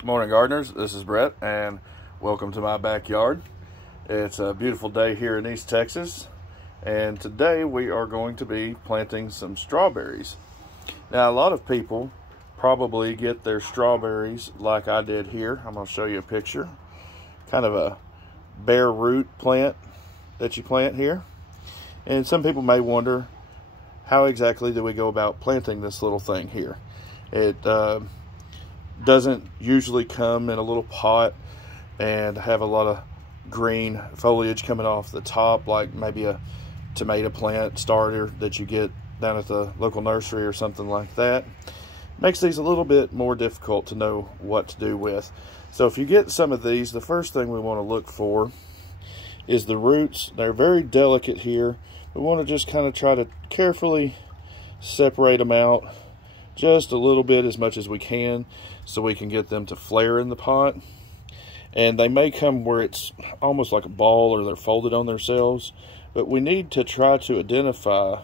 Good morning, gardeners. This is Brett, and welcome to my backyard. It's a beautiful day here in East Texas, and today we are going to be planting some strawberries. Now, a lot of people probably get their strawberries like I did here. I'm going to show you a picture. Kind of a bare root plant that you plant here. And some people may wonder, how exactly do we go about planting this little thing here? It doesn't usually come in a little pot and have a lot of green foliage coming off the top, like maybe a tomato plant starter that you get down at the local nursery or something like that. Makes these a little bit more difficult to know what to do with. So if you get some of these, the first thing we want to look for is the roots. They're very delicate here. We want to just kind of try to carefully separate them out just a little bit, as much as we can, so we can get them to flare in the pot. And they may come where it's almost like a ball, or they're folded on themselves, but we need to try to identify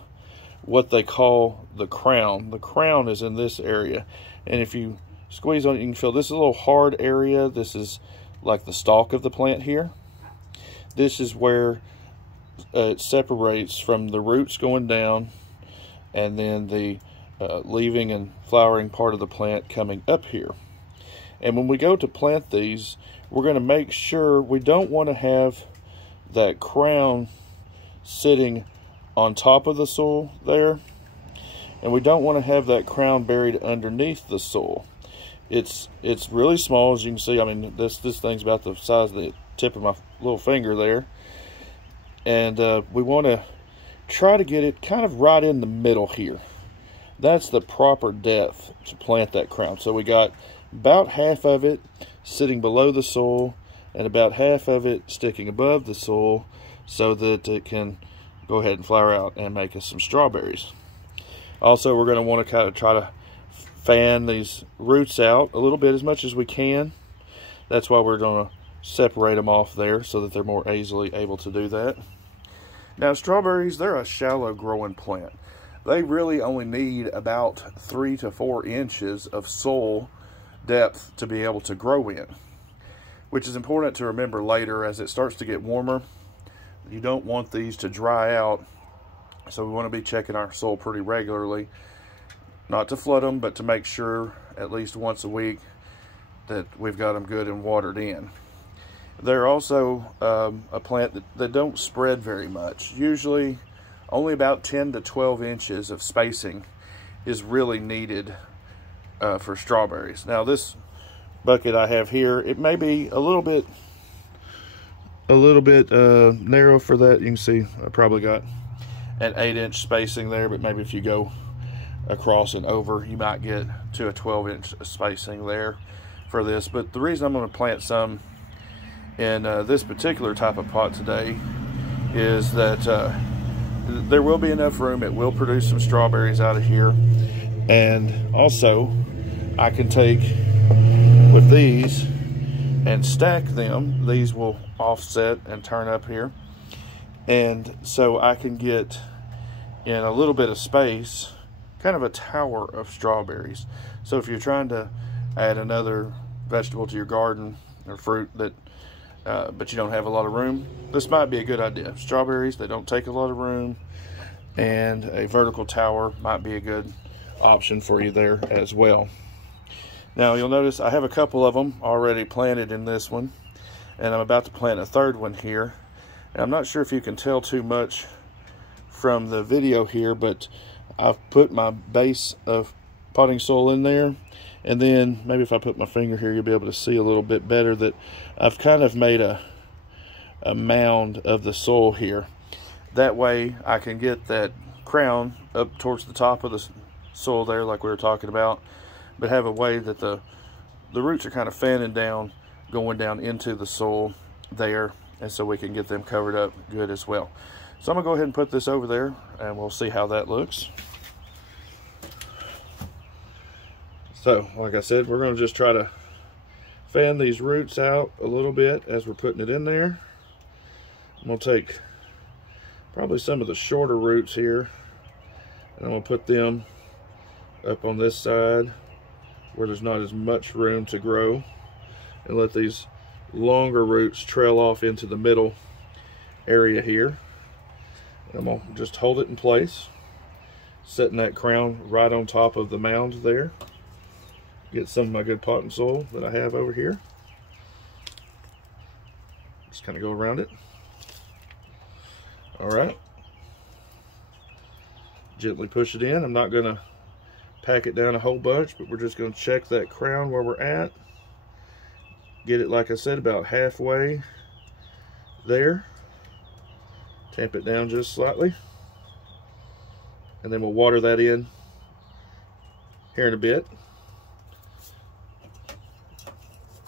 what they call the crown. The crown is in this area, and if you squeeze on it, you can feel this is a little hard area. This is like the stalk of the plant here. This is where it separates from the roots going down, and then the leaving and flowering part of the plant coming up here. And when we go to plant these, we're going to make sure we don't want to have that crown sitting on top of the soil there, and we don't want to have that crown buried underneath the soil. It's really small, as you can see. I mean, this thing's about the size of the tip of my little finger there, and we want to try to get it kind of right in the middle here. That's the proper depth to plant that crown. So we got about half of it sitting below the soil and about half of it sticking above the soil, so that it can go ahead and flower out and make us some strawberries. Also, we're going to want to kind of try to fan these roots out a little bit, as much as we can. That's why we're going to separate them off there, so that they're more easily able to do that. Now, strawberries, they're a shallow growing plant. They really only need about 3 to 4 inches of soil depth to be able to grow in, which is important to remember later as it starts to get warmer. You don't want these to dry out, so we want to be checking our soil pretty regularly, not to flood them, but to make sure at least once a week that we've got them good and watered in. They're also a plant that don't spread very much. Usually only about 10 to 12 inches of spacing is really needed for strawberries. Now, this bucket I have here, it may be a little bit narrow for that. You can see I probably got an 8-inch spacing there, but maybe if you go across and over, you might get to a 12-inch spacing there for this. But the reason I'm going to plant some in this particular type of pot today is that there will be enough room. It will produce some strawberries out of here. And also, I can take with these and stack them. These will offset and turn up here. And so I can get in a little bit of space, kind of a tower of strawberries. So if you're trying to add another vegetable to your garden or fruit that but you don't have a lot of room, this might be a good idea. Strawberries, they don't take a lot of room, and a vertical tower might be a good option for you there as well. Now, you'll notice I have a couple of them already planted in this one, and I'm about to plant a third one here. And I'm not sure if you can tell too much from the video here, but I've put my base of potting soil in there, and then maybe if I put my finger here, you'll be able to see a little bit better that I've kind of made a mound of the soil here. That way I can get that crown up towards the top of the soil there, like we were talking about, but have a way that the roots are kind of fanning down, going down into the soil there, and so we can get them covered up good as well. So I'm gonna go ahead and put this over there, and we'll see how that looks. So, like I said, we're going to just try to fan these roots out a little bit as we're putting it in there. I'm going to take probably some of the shorter roots here, and I'm going to put them up on this side where there's not as much room to grow. and let these longer roots trail off into the middle area here. I'm going to just hold it in place, setting that crown right on top of the mound there. Get some of my good potting soil that I have over here. Just kind of go around it. All right. Gently push it in. I'm not going to pack it down a whole bunch, but we're just going to check that crown where we're at. Get it, like I said, about halfway there. Tamp it down just slightly. And then we'll water that in here in a bit.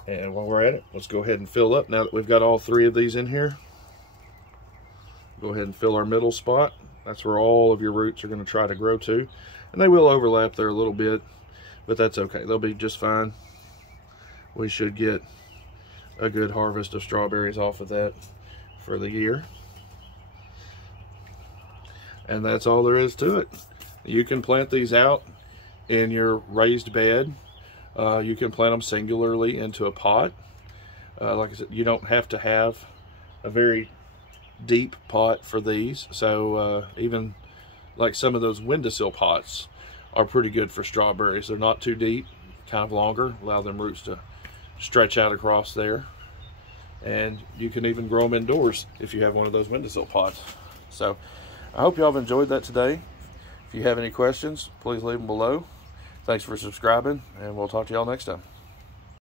And while we're at it, let's go ahead and fill up. Now that we've got all 3 of these in here, go ahead and fill our middle spot. That's where all of your roots are going to try to grow to. And they will overlap there a little bit, but that's okay. They'll be just fine. We should get a good harvest of strawberries off of that for the year. And that's all there is to it. You can plant these out in your raised bed. You can plant them singularly into a pot. Like I said, you don't have to have a very deep pot for these. So even like some of those windowsill pots are pretty good for strawberries. They're not too deep, kind of longer, allow them roots to stretch out across there. And you can even grow them indoors if you have one of those windowsill pots. So I hope y'all have enjoyed that today. If you have any questions, please leave them below. Thanks for subscribing, and we'll talk to y'all next time.